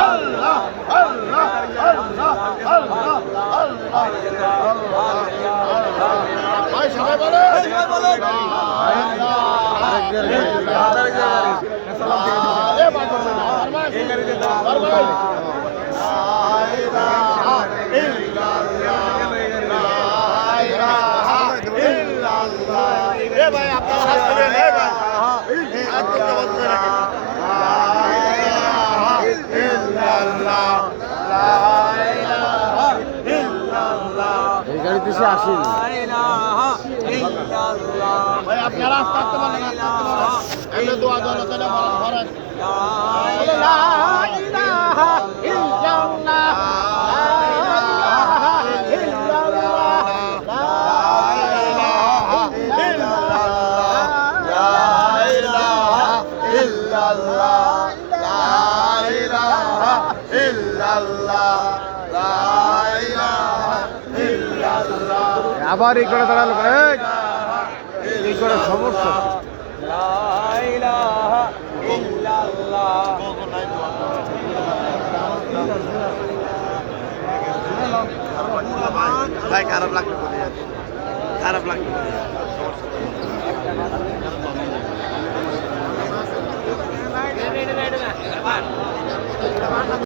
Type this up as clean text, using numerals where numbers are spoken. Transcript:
আল্লাহ আল্লাহ আল্লাহ আল্লাহ আল্লাহ ভাই সবাই বলে ভাই আপনার হাত ধরে ভাই হাত ধরে বন্ধ করে রাখেন এই গাড়িতে সে আসেনি ভাই আপনারা আস্তে আস্তে বলেন আস্তে আস্তে বলেন এমনি দোয়া দোয়া করে ভরেন লা ইলাহা ইল্লাল্লাহ আবার এই করে দাঁড়ালো এই করে সমস্যা ভাই খারাপ লাগবে খারাপ লাগবে